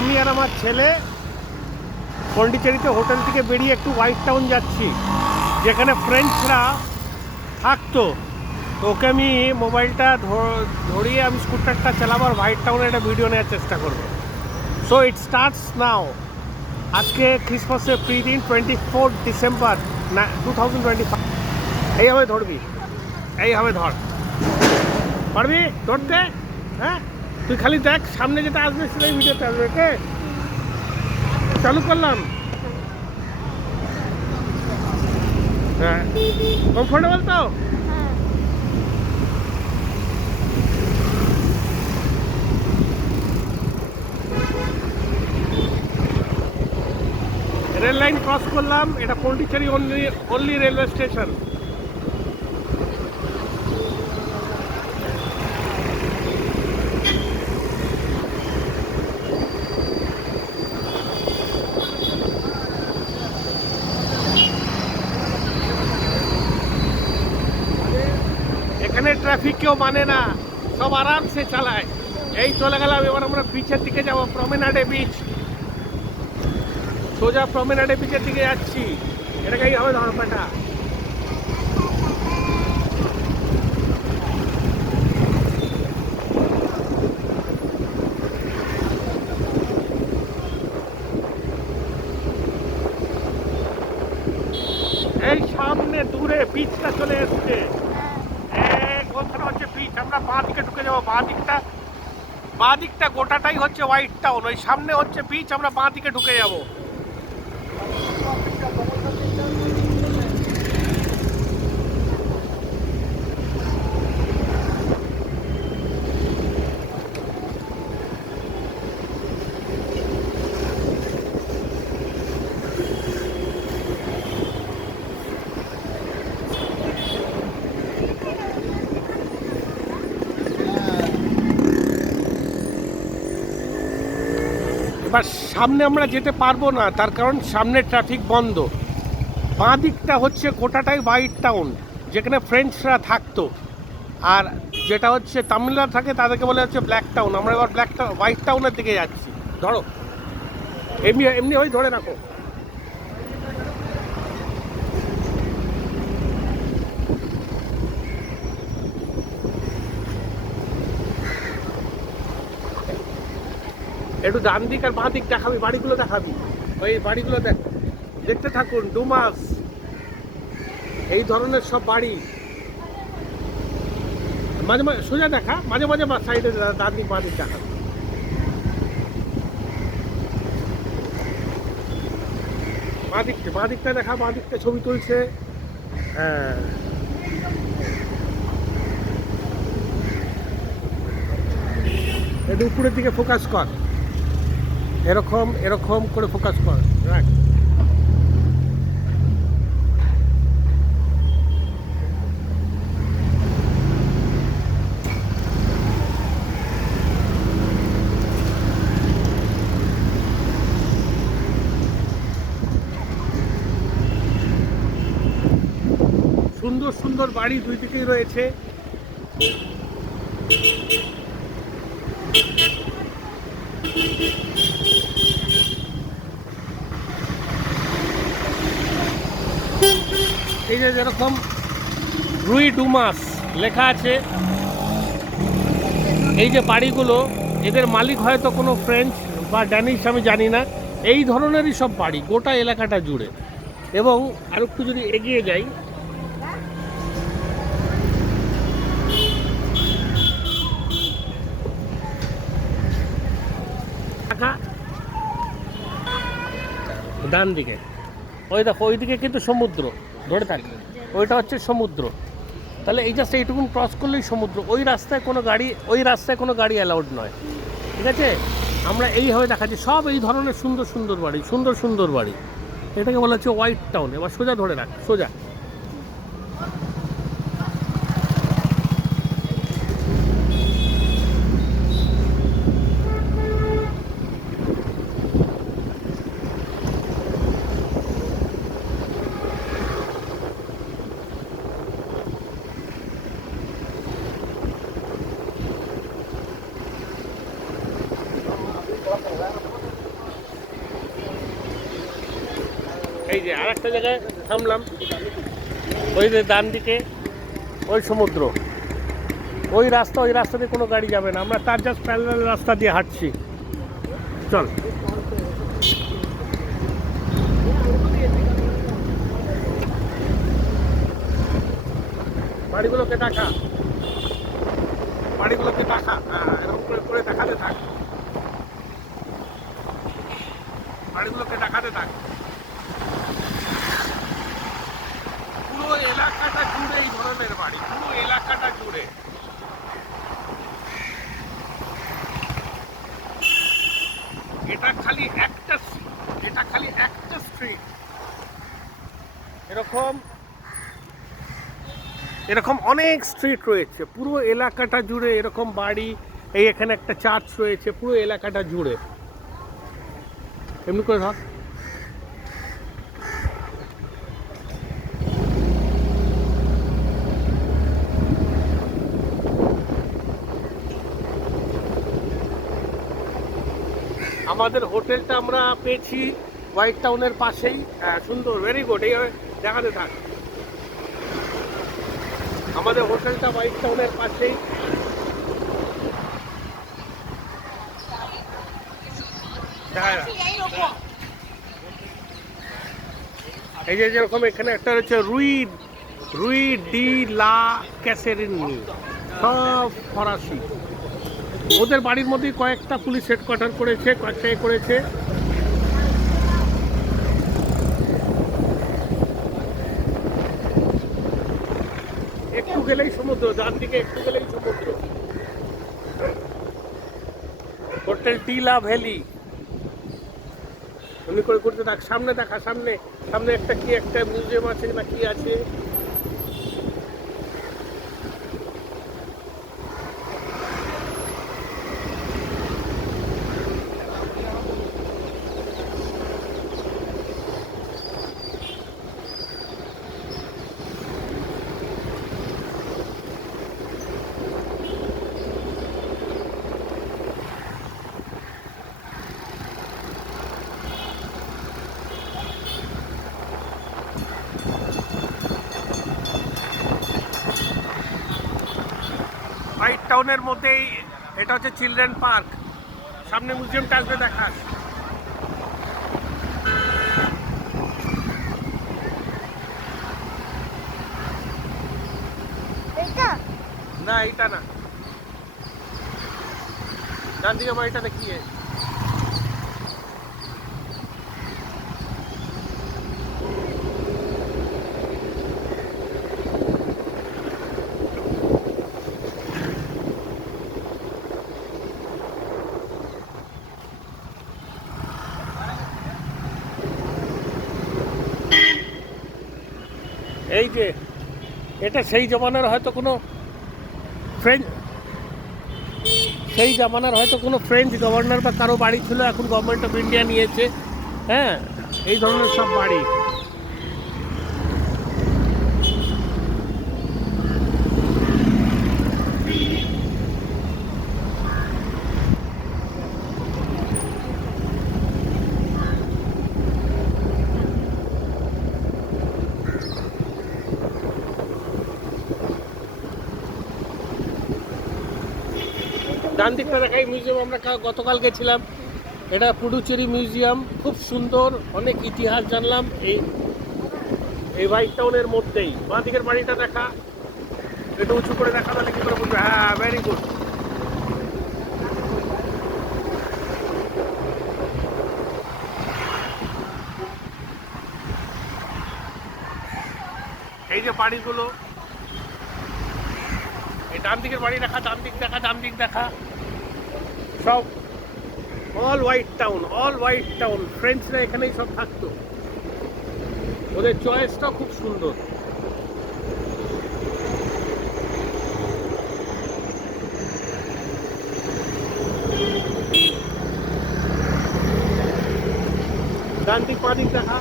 আমি আর আমার ছেলে পন্ডিচেরিতে হোটেল থেকে বেরিয়ে একটু হোয়াইট টাউন যাচ্ছি, যেখানে ফ্রেঞ্চরা থাকতো। তো ওকে আমি মোবাইলটা ধরিয়ে আমি স্কুটারটা চালাবো আর হোয়াইট টাউনে একটা ভিডিও নেওয়ার চেষ্টা করবো। So it starts now. আজকে ক্রিসমাসের দিন 24 ডিসেম্বর 2025। এইভাবে ধরবি, এইভাবে ধর, পারবি ধরতে? হ্যাঁ, তুই খালি দেখ সামনে যেটা আসবে সেটাই ভিডিওতে আসবে। ওকে, চালু করলাম। হ্যাঁ, কমফোর্টেবল তো? রেল লাইন ক্রস করলাম। এটা পন্ডিচেরি অনলি রেলওয়ে স্টেশন। এখানে ট্রাফিক কেউ মানে না, সব আরামসে চালায়। এই চলে গেলাম, এবার আমরা বিচের দিকে যাবো, প্রমেনাডে বিচ। সোজা প্রমেনাডে বিচের দিকে যাচ্ছি। এটাকেই হবে ধরপাটা। এই সামনে দূরে বিচটা চলে এসছে। ওখানে হচ্ছে বিচ। আমরা বাঁ দিকে ঢুকে যাবো। বাঁ দিকটা গোটাটাই হচ্ছে হোয়াইট টাউন। ওই সামনে হচ্ছে বিচ, আমরা বাঁ দিকে ঢুকে যাবো। এবার সামনে আমরা যেতে পারবো না, তার কারণ সামনে ট্রাফিক বন্ধ। বাঁ দিকটা হচ্ছে গোটাটাই হোয়াইট টাউন, যেখানে ফ্রেঞ্চরা থাকতো। আর যেটা হচ্ছে তামিলরা থাকে তাদেরকে বলে হচ্ছে ব্ল্যাক টাউন। আমরা এবার হোয়াইট টাউনের দিকে যাচ্ছি। ধরো, এমনি এমনি ওই ধরে রাখো। একটু ডান দিক আর বাঁ দিক দেখাবি, বাড়িগুলো দেখাবি। ওই বাড়িগুলো দেখতে থাকুন। ডুমাস, এই ধরনের সব বাড়ি। মাঝে মাঝে সোজা দেখা, মাঝে মাঝে সাইডে ডান দিক বাঁ দিক দেখা। বাঁ দিকটা দেখা, বাঁ দিকটা ছবি তুলছে। হ্যাঁ, একটু উপরের দিকে ফোকাস কর, এরকম এরকম করে ফোকাস কর। রাখ। সুন্দর সুন্দর বাড়ি দুই দিকেই রয়েছে। এই যে যেরকম রুই ডুমাস লেখা আছে, এই যে বাড়িগুলো, এদের মালিক হয়তো কোনো ফ্রেঞ্চ বা ড্যানিশ, আমি জানি না। এই ধরনেরই সব বাড়ি গোটা এলাকাটা জুড়ে। এবং আর একটু যদি এগিয়ে যাই, ডান দিকে ওই দেখো, ওইদিকে কিন্তু সমুদ্র। ধরে থাকবে, ওইটা হচ্ছে সমুদ্র। তাহলে এই জাস্ট এইটুকুন ক্রস করলেই সমুদ্র। ওই রাস্তায় কোনো গাড়ি অ্যালাউড নয়। ঠিক আছে, আমরা এইভাবে দেখাচ্ছি সব এই ধরনের সুন্দর সুন্দর বাড়ি, সুন্দর সুন্দর বাড়ি। এটাকে বলা হচ্ছে হোয়াইট টাউন। এবার সোজা ধরে রাখ, সোজা। এই যে আর একটা জায়গায় থামলাম, ওই যে ডান দিকে ওই সমুদ্র, ওই রাস্তা দিয়ে কোনো গাড়ি যাবে না, আমরা তার জাস্ট প্যারালাল রাস্তা দিয়ে হাঁটছি। চল। বাড়িগুলোকে দেখা, বাড়িগুলোকে দেখা, এরকম করে করে দেখাতে থাক, বাড়িগুলোকে দেখাতে থাক। পুরো এলাকাটা জুড়ে এই ধরনের বাড়ি, পুরো এলাকাটা জুড়ে। এটা খালি একটা স্ট্রিট, এরকম অনেক স্ট্রিট রয়েছে পুরো এলাকাটা জুড়ে, এরকম বাড়ি। এই এখানে একটা চার্চ রয়েছে পুরো এলাকাটা জুড়ে। এমনি করে ধর। আমাদের হোটেলটা আমরা পেয়েছি হোয়াইট টাউনের পাশেই। সুন্দর, ভেরি গুড। এইভাবে দেখাতে থাক। আমাদের হোটেলটা হোয়াইট টাউনের পাশেই। এই যে যেরকম এখানে একটা হচ্ছে রুই ডি লা ক্যাসেরিনি, সব ফরাসি। ওদের বাড়ির মধ্যেই কয়েকটা পুলিশ হেডকোয়ার্টার করেছে, কয়েকটা করেছে। একটু গেলেই সমুদ্র, ডান দিকে একটু গেলেই সমুদ্র। Hotel de la valley. এমনি করে করতে থাক। সামনে দেখা, সামনে সামনে একটা কি একটা মিউজিয়াম আছে না কি আছে। হোয়াইট টাউনের মধ্যেই এটা হচ্ছে চিলড্রেন পার্ক। সামনে মিউজিয়ামটা আসবে দেখাস। না এইটা না, ডান দিকে বাড়িটা দেখিয়ে। এই যে এটা সেই জমানার হয়তো কোনো ফ্রেঞ্চ গভর্নর বা কারো বাড়ি ছিল, এখন গভর্নমেন্ট অফ ইন্ডিয়া নিয়েছে। হ্যাঁ, এই ধরনের সব বাড়ি। ডান দিকটা দেখাই মিউজিয়াম, আমরা গতকাল গেছিলাম। এটা পুডুচেরি মিউজিয়াম, খুব সুন্দর, অনেক ইতিহাস জানলাম এই হোয়াইট টাউনের মধ্যেই। বাঁ দিকের বাড়িটা দেখা, একটু উঁচু করে দেখা, তাহলে কি করে বুঝবে। হ্যাঁ, ভেরি গুড। এই যে বাড়িগুলো, এই ডান দিকের বাড়ি দেখা, ডান দিক দেখা, সব অল হোয়াইট টাউন। ফ্রেঞ্চরা এখানেই সব থাকতো। ওদের চয়েসটা খুব সুন্দর। ডান দিক বাঁ দিক দেখা,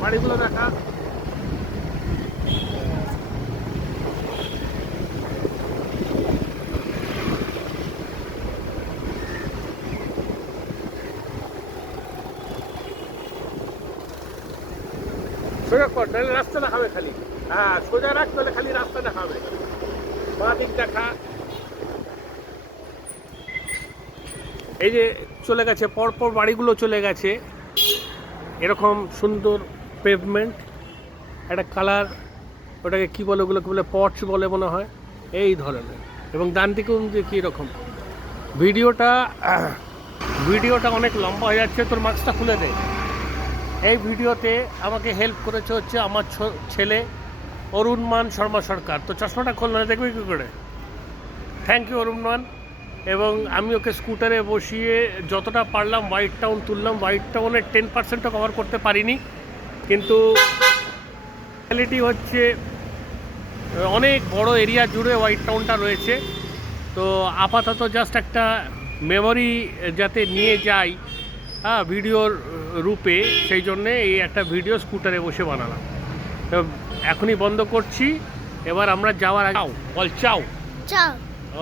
বাড়িগুলো দেখা। সোজা কর, নাহলে রাস্তা দেখাবে খালি। হ্যাঁ, সোজা রাখ, তাহলে খালি রাস্তা দেখাবে। বাঁ দিক দেখা। এই যে চলে গেছে, পরপর বাড়িগুলো চলে গেছে, এরকম সুন্দর পেভমেন্ট, একটা কালার, ওটাকে কী বলে, ওগুলোকে বলে পর্চ বলে মনে হয়, এই ধরনের। এবং ডান দিকেও যে কীরকম ভিডিওটা অনেক লম্বা হয়ে যাচ্ছে, তোর মাস্কটা খুলে দে। এই ভিডিওতে আমাকে হেল্প করেছে হচ্ছে আমার ছেলে অরুণমান শর্মা সরকার। তো চশমাটা খুললে দেখবি কী করে। Thank you Arunman. এবং আমি ওকে স্কুটারে বসিয়ে যতটা পারলাম হোয়াইট টাউন তুললাম। হোয়াইট টাউনের 10%ও কভার করতে পারিনি, কিন্তু রিয়ালিটি হচ্ছে অনেক বড় এরিয়া জুড়ে হোয়াইট টাউনটা রয়েছে। তো আপাতত জাস্ট একটা মেমোরি যাতে নিয়ে যাই ভিডিওর রূপে, সেই জন্যে এই একটা ভিডিও স্কুটারে বসে বানালাম। তো এখনই বন্ধ করছি, এবার আমরা যাওয়ার আগে বল চাও। চাও।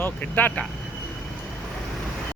ওকে, টাটা।